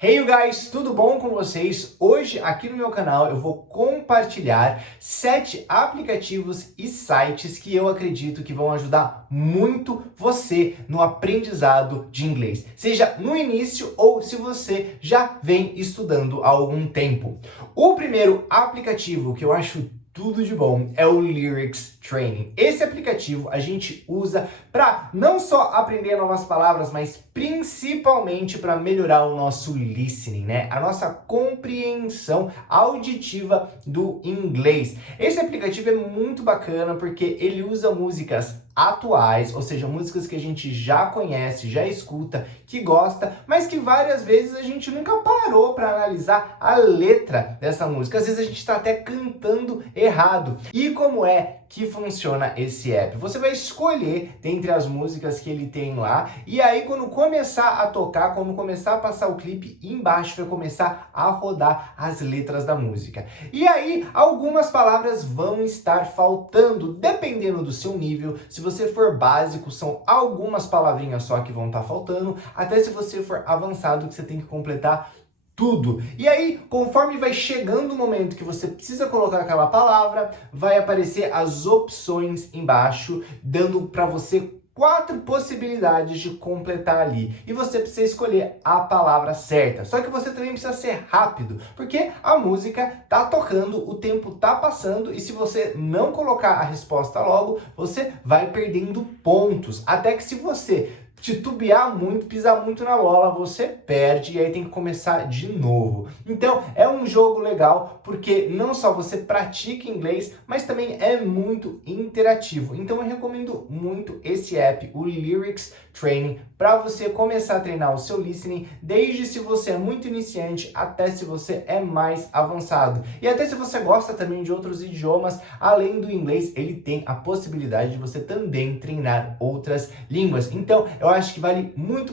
Hey you guys, tudo bom com vocês? Hoje aqui no meu canal eu vou compartilhar 7 aplicativos e sites que eu acredito que vão ajudar muito você no aprendizado de inglês, seja no início ou se você já vem estudando há algum tempo. O primeiro aplicativo que eu acho tudo de bom é o Lyrics Training. Esse aplicativo a gente usa para não só aprender novas palavras, mas principalmente para melhorar o nosso listening, né? A nossa compreensão auditiva do inglês. Esse aplicativo é muito bacana porque ele usa músicas atuais, ou seja, músicas que a gente já conhece, já escuta, que gosta, mas que várias vezes a gente nunca parou para analisar a letra dessa música. Às vezes a gente está até cantando errado. E como é que funciona esse app? Você vai escolher dentre as músicas que ele tem lá, e aí quando começar a tocar, quando começar a passar o clipe, embaixo vai começar a rodar as letras da música. E aí algumas palavras vão estar faltando, dependendo do seu nível. Se você for básico, são algumas palavrinhas só que vão estar faltando, até se você for avançado, que você tem que completar tudo. E aí, conforme vai chegando o momento que você precisa colocar aquela palavra, vai aparecer as opções embaixo, dando para você 4 possibilidades de completar ali. E você precisa escolher a palavra certa. Só que você também precisa ser rápido, porque a música tá tocando, o tempo tá passando, e se você não colocar a resposta logo, você vai perdendo pontos. Até que se você titubear muito, pisar muito na bola, você perde e aí tem que começar de novo. Então é um jogo legal porque não só você pratica inglês, mas também é muito interativo. Então eu recomendo muito esse app, o Lyrics Training, para você começar a treinar o seu listening, desde se você é muito iniciante até se você é mais avançado. E até se você gosta também de outros idiomas, além do inglês, ele tem a possibilidade de você também treinar outras línguas. Então eu acho que vale muito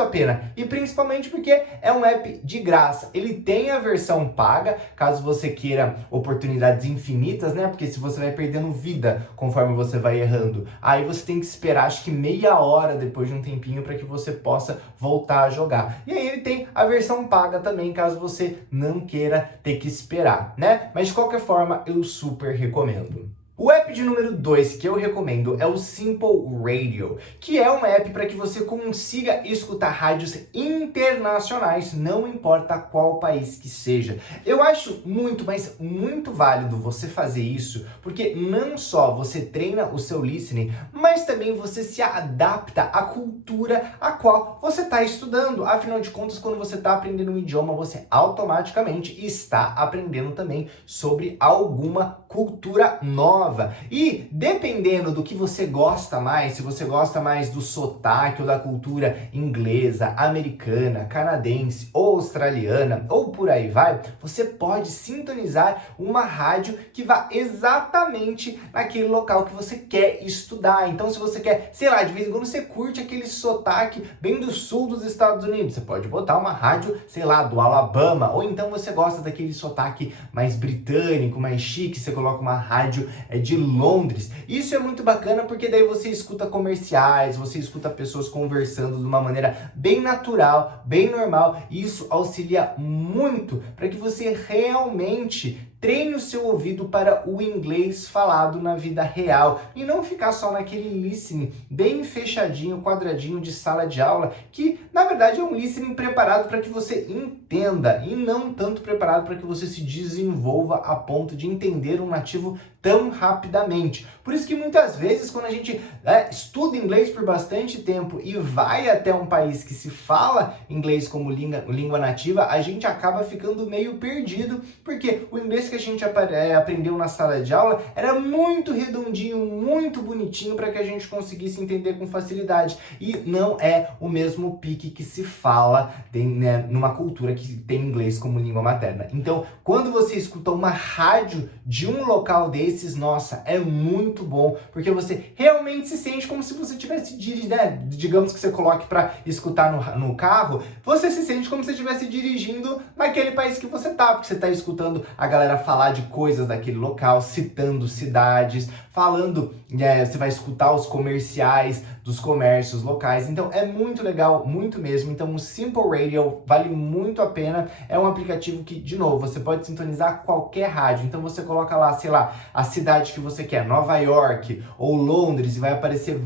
a pena. E principalmente porque é um app de graça. Ele tem a versão paga, caso você queira oportunidades infinitas, né? Porque se você vai perdendo vida conforme você vai errando, aí você tem que esperar acho que meia hora depois de um tempinho para que você possa voltar a jogar. E aí ele tem a versão paga também, caso você não queira ter que esperar, né? Mas de qualquer forma, eu super recomendo. O app de número 2 que eu recomendo é o Simple Radio, que é uma app para que você consiga escutar rádios internacionais, não importa qual país que seja. Eu acho muito válido você fazer isso, porque não só você treina o seu listening, mas também você se adapta à cultura a qual você está estudando. Afinal de contas, quando você está aprendendo um idioma, você automaticamente está aprendendo também sobre alguma cultura nova. E dependendo do que você gosta mais, se você gosta mais do sotaque ou da cultura inglesa, americana, canadense ou australiana, ou por aí vai, você pode sintonizar uma rádio que vá exatamente naquele local que você quer estudar. Então, se você quer, sei lá, de vez em quando você curte aquele sotaque bem do sul dos Estados Unidos, você pode botar uma rádio, sei lá, do Alabama, ou então você gosta daquele sotaque mais britânico, mais chique, você coloca uma rádio de Londres. Isso é muito bacana porque daí você escuta comerciais, você escuta pessoas conversando de uma maneira bem natural, bem normal, e isso auxilia muito para que você realmente treine o seu ouvido para o inglês falado na vida real e não ficar só naquele listening bem fechadinho, quadradinho de sala de aula, que na verdade é um listening preparado para que você entenda e não tanto preparado para que você se desenvolva a ponto de entender um nativo tão rapidamente. Por isso que muitas vezes quando a gente estuda inglês por bastante tempo e vai até um país que se fala inglês como língua nativa, a gente acaba ficando meio perdido, porque o inglês que a gente aprendeu na sala de aula era muito redondinho, muito bonitinho para que a gente conseguisse entender com facilidade. E não é o mesmo pique que se fala numa cultura que tem inglês como língua materna. Então, quando você escuta uma rádio de um local desses, nossa, é muito bom, porque você realmente se sente como se você tivesse dirigindo, né? Digamos que você coloque para escutar no carro, você se sente como se você estivesse dirigindo naquele país que você tá, porque você tá escutando a galera falar de coisas daquele local, citando cidades, falando, você vai escutar os comerciais dos comércios locais. Então é muito legal, muito mesmo. Então o Simple Radio vale muito a pena. É um aplicativo que, de novo, você pode sintonizar qualquer rádio. Então você coloca lá, sei lá, a cidade que você quer, Nova York ou Londres, e vai aparecer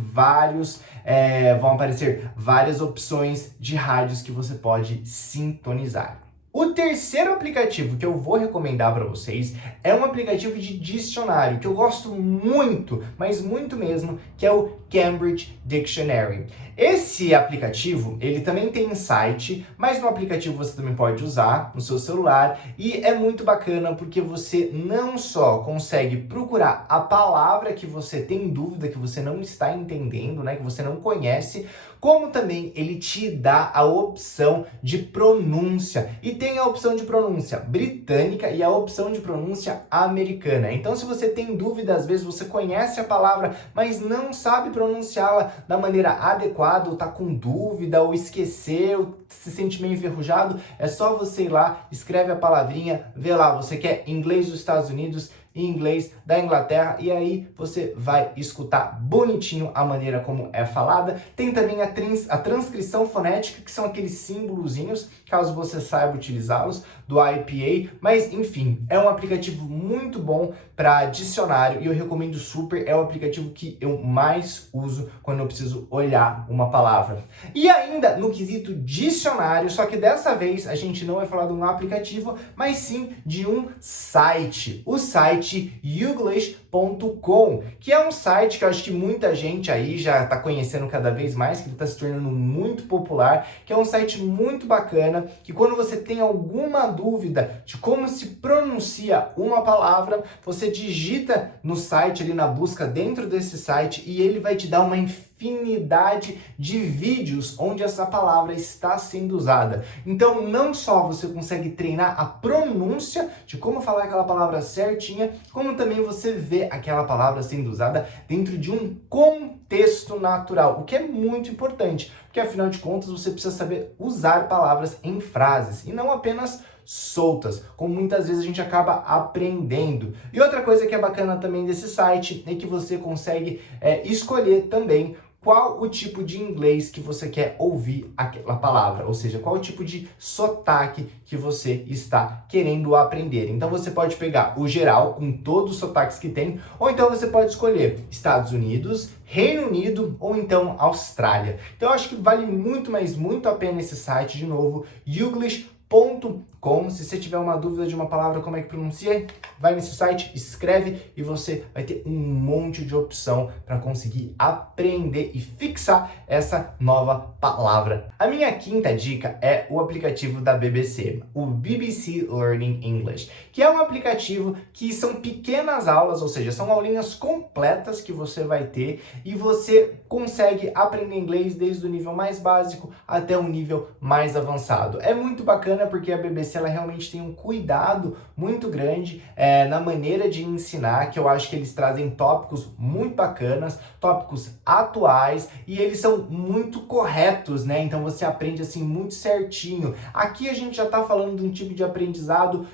vão aparecer várias opções de rádios que você pode sintonizar. O terceiro aplicativo que eu vou recomendar para vocês é um aplicativo de dicionário que eu gosto muito, mas muito mesmo, que é o Cambridge Dictionary. Esse aplicativo, ele também tem um site, mas no aplicativo você também pode usar no seu celular e é muito bacana porque você não só consegue procurar a palavra que você tem dúvida, que você não está entendendo, né, que você não conhece, como também ele te dá a opção de pronúncia. E tem a opção de pronúncia britânica e a opção de pronúncia americana. Então, se você tem dúvida, às vezes você conhece a palavra, mas não sabe pronunciá-la da maneira adequada, ou tá com dúvida, ou esqueceu, se sente meio enferrujado, é só você ir lá, escreve a palavrinha, vê lá, você quer inglês dos Estados Unidos e inglês da Inglaterra, e aí você vai escutar bonitinho a maneira como é falada. Tem também a transcrição fonética, que são aqueles símbolozinhos, caso você saiba utilizá-los, do IPA, mas enfim, é um aplicativo muito bom para dicionário e eu recomendo super, é o aplicativo que eu mais uso quando eu preciso olhar uma palavra. E ainda no quesito dicionário, só que dessa vez a gente não vai falar de um aplicativo, mas sim de um site. O site youglish.com, que é um site que eu acho que muita gente aí já está conhecendo cada vez mais, que ele está se tornando muito popular, que é um site muito bacana, que quando você tem alguma dúvida de como se pronuncia uma palavra, você digita no site, ali na busca dentro desse site, e ele vai te dar uma infinidade de vídeos onde essa palavra está sendo usada. Então, não só você consegue treinar a pronúncia de como falar aquela palavra certinha, como também você vê aquela palavra sendo usada dentro de um contexto natural, o que é muito importante, porque afinal de contas você precisa saber usar palavras em frases e não apenas soltas, como muitas vezes a gente acaba aprendendo. E outra coisa que é bacana também desse site é que você consegue escolher também qual o tipo de inglês que você quer ouvir aquela palavra, ou seja, qual o tipo de sotaque que você está querendo aprender. Então você pode pegar o geral, com todos os sotaques que tem, ou então você pode escolher Estados Unidos, Reino Unido ou então Austrália. Então eu acho que vale muito, mas muito a pena esse site, de novo, youglish.com. Se você tiver uma dúvida de uma palavra, como é que pronuncia, vai nesse site, escreve e você vai ter um monte de opção para conseguir aprender e fixar essa nova palavra. A minha quinta dica é o aplicativo da BBC, o BBC Learning English, que é um aplicativo que são pequenas aulas, ou seja, são aulinhas completas que você vai ter e você consegue aprender inglês desde o nível mais básico até o nível mais avançado. É muito bacana porque a BBC ela realmente tem um cuidado muito grande na maneira de ensinar, que eu acho que eles trazem tópicos muito bacanas, tópicos atuais e eles são muito corretos, né? Então você aprende assim muito certinho. Aqui a gente já tá falando de um tipo de aprendizado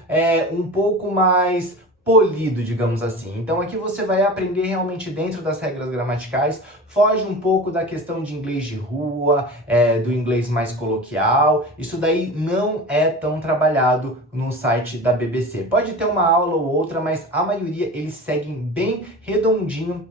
um pouco mais polido, digamos assim. Então aqui você vai aprender realmente dentro das regras gramaticais, foge um pouco da questão de inglês de rua, do inglês mais coloquial. Isso daí não é tão trabalhado no site da BBC. Pode ter uma aula ou outra, mas a maioria eles seguem bem redondinho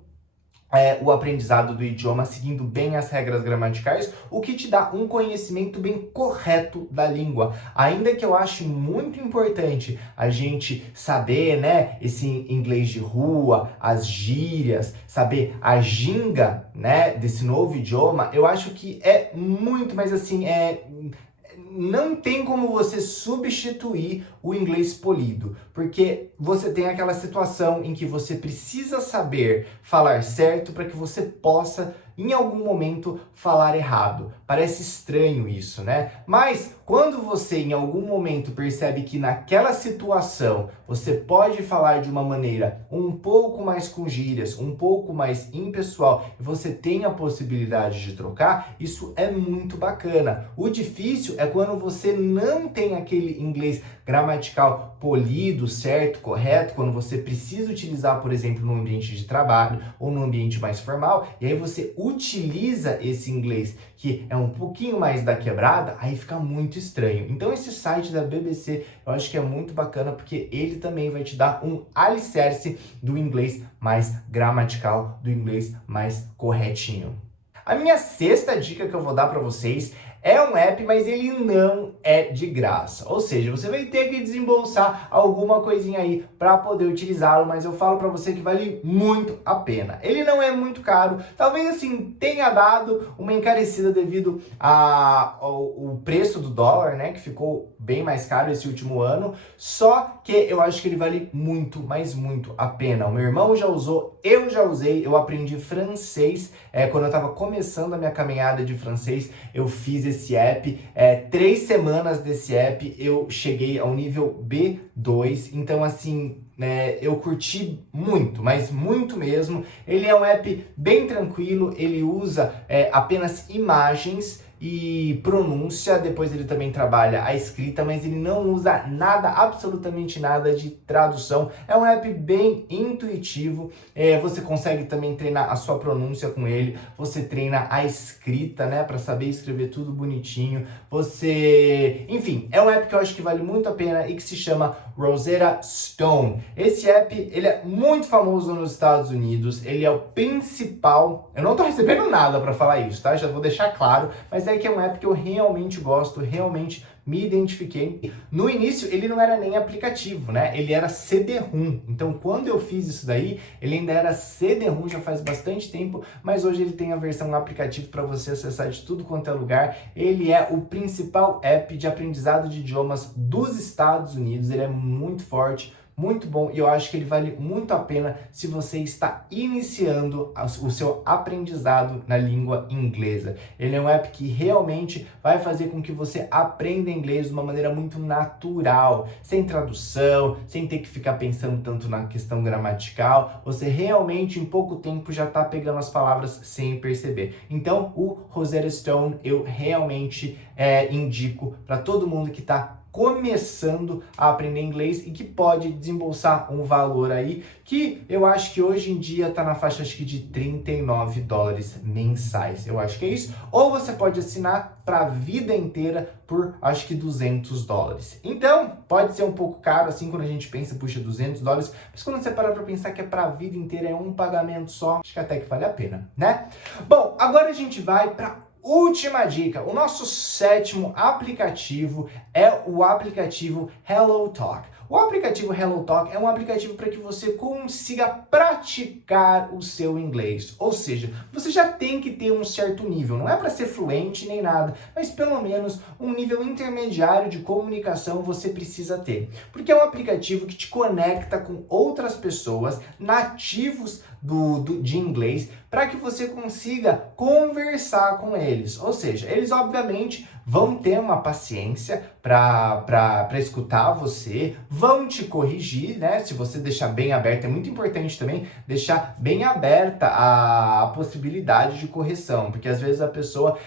o aprendizado do idioma, seguindo bem as regras gramaticais, o que te dá um conhecimento bem correto da língua. Ainda que eu ache muito importante a gente saber, né, esse inglês de rua, as gírias, saber a ginga, né, desse novo idioma, eu acho que é muito, mas assim, não tem como você substituir o inglês polido, porque você tem aquela situação em que você precisa saber falar certo para que você possa, em algum momento, falar errado. Parece estranho isso, né? Mas quando você, em algum momento, percebe que naquela situação você pode falar de uma maneira um pouco mais com gírias, um pouco mais impessoal, e você tem a possibilidade de trocar, isso é muito bacana. O difícil é quando você não tem aquele inglês gramatical polido, certo, correto, quando você precisa utilizar, por exemplo, no ambiente de trabalho ou no ambiente mais formal, e aí você utiliza esse inglês que é um pouquinho mais da quebrada, aí fica muito estranho. Então esse site da BBC eu acho que é muito bacana porque ele também vai te dar um alicerce do inglês mais gramatical, do inglês mais corretinho. A minha sexta dica que eu vou dar para vocês é um app, mas ele não é de graça. Ou seja, você vai ter que desembolsar alguma coisinha aí para poder utilizá-lo, mas eu falo para você que vale muito a pena. Ele não é muito caro, talvez assim tenha dado uma encarecida devido ao preço do dólar, né, que ficou bem mais caro esse último ano, só que eu acho que ele vale muito, mas muito a pena. O meu irmão já usou, eu já usei, eu aprendi francês quando eu estava começando a minha caminhada de francês, eu fiz esse app, 3 semanas desse app eu cheguei ao nível B2, então assim, eu curti muito, mas muito mesmo. Ele é um app bem tranquilo, ele usa apenas imagens e pronúncia, depois ele também trabalha a escrita, mas ele não usa nada, absolutamente nada de tradução. É um app bem intuitivo, você consegue também treinar a sua pronúncia com ele, você treina a escrita, né, para saber escrever tudo bonitinho, enfim, é um app que eu acho que vale muito a pena e que se chama Rosetta Stone. Esse app, ele é muito famoso nos Estados Unidos, ele é o principal, eu não tô recebendo nada para falar isso, tá? Já vou deixar claro, mas é que é um app que eu realmente gosto, realmente me identifiquei. No início, ele não era nem aplicativo, né? Ele era CD-ROM. Então, quando eu fiz isso daí, ele ainda era CD-ROM, já faz bastante tempo, mas hoje ele tem a versão aplicativo para você acessar de tudo quanto é lugar. Ele é o principal app de aprendizado de idiomas dos Estados Unidos, ele é muito forte, muito bom, e eu acho que ele vale muito a pena se você está iniciando o seu aprendizado na língua inglesa. Ele é um app que realmente vai fazer com que você aprenda inglês de uma maneira muito natural, sem tradução, sem ter que ficar pensando tanto na questão gramatical. Você realmente em pouco tempo já está pegando as palavras sem perceber. Então o Rosetta Stone eu realmente indico para todo mundo que está começando a aprender inglês e que pode desembolsar um valor aí que eu acho que hoje em dia tá na faixa acho que de $39 mensais. Eu acho que é isso. Ou você pode assinar para a vida inteira por acho que $200. Então, pode ser um pouco caro assim quando a gente pensa, puxa, $200, mas quando você para pensar que é para a vida inteira, é um pagamento só, acho que até que vale a pena, né? Bom, agora a gente vai para última dica. O nosso sétimo aplicativo é o aplicativo HelloTalk. O aplicativo HelloTalk é um aplicativo para que você consiga praticar o seu inglês. Ou seja, você já tem que ter um certo nível. Não é para ser fluente nem nada, mas pelo menos um nível intermediário de comunicação você precisa ter. Porque é um aplicativo que te conecta com outras pessoas nativos de inglês para que você consiga conversar com eles. Ou seja, eles obviamente vão ter uma paciência para escutar você, vão te corrigir, né? Se você deixar bem aberto, é muito importante também deixar bem aberta a possibilidade de correção, porque às vezes a pessoa,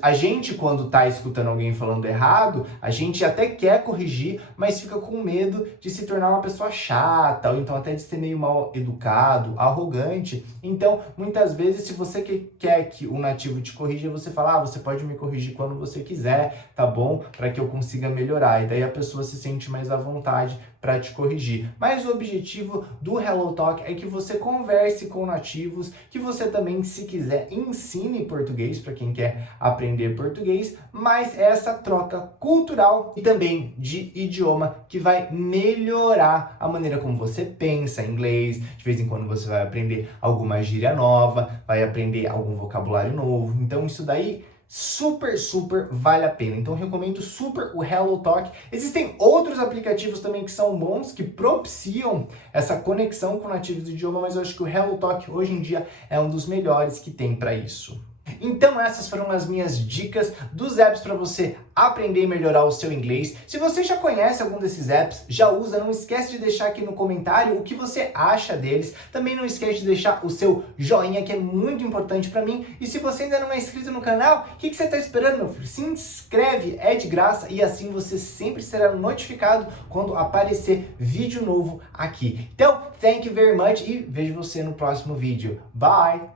a gente quando tá escutando alguém falando errado, a gente até quer corrigir, mas fica com medo de se tornar uma pessoa chata, ou então até de ser meio mal educado, arrogante. Então, muitas vezes, se você quer que o nativo te corrija, você fala, você pode me corrigir quando você quiser, tá bom? Para que eu consiga melhorar. E daí a pessoa se sente mais à vontade para te corrigir. Mas o objetivo do HelloTalk é que você converse com nativos, que você também, se quiser, ensine português para quem quer aprender português, mas essa troca cultural e também de idioma que vai melhorar a maneira como você pensa em inglês. De vez em quando você vai aprender alguma gíria nova, vai aprender algum vocabulário novo. Então isso daí super vale a pena. Então recomendo super o HelloTalk. Existem outros aplicativos também que são bons, que propiciam essa conexão com nativos do idioma, mas eu acho que o HelloTalk hoje em dia é um dos melhores que tem para isso. Então essas foram as minhas dicas dos apps para você aprender e melhorar o seu inglês. Se você já conhece algum desses apps, já usa, não esquece de deixar aqui no comentário o que você acha deles. Também não esquece de deixar o seu joinha, que é muito importante para mim. E se você ainda não é inscrito no canal, o que você está esperando, meu filho? Se inscreve, é de graça e assim você sempre será notificado quando aparecer vídeo novo aqui. Então, thank you very much e vejo você no próximo vídeo. Bye!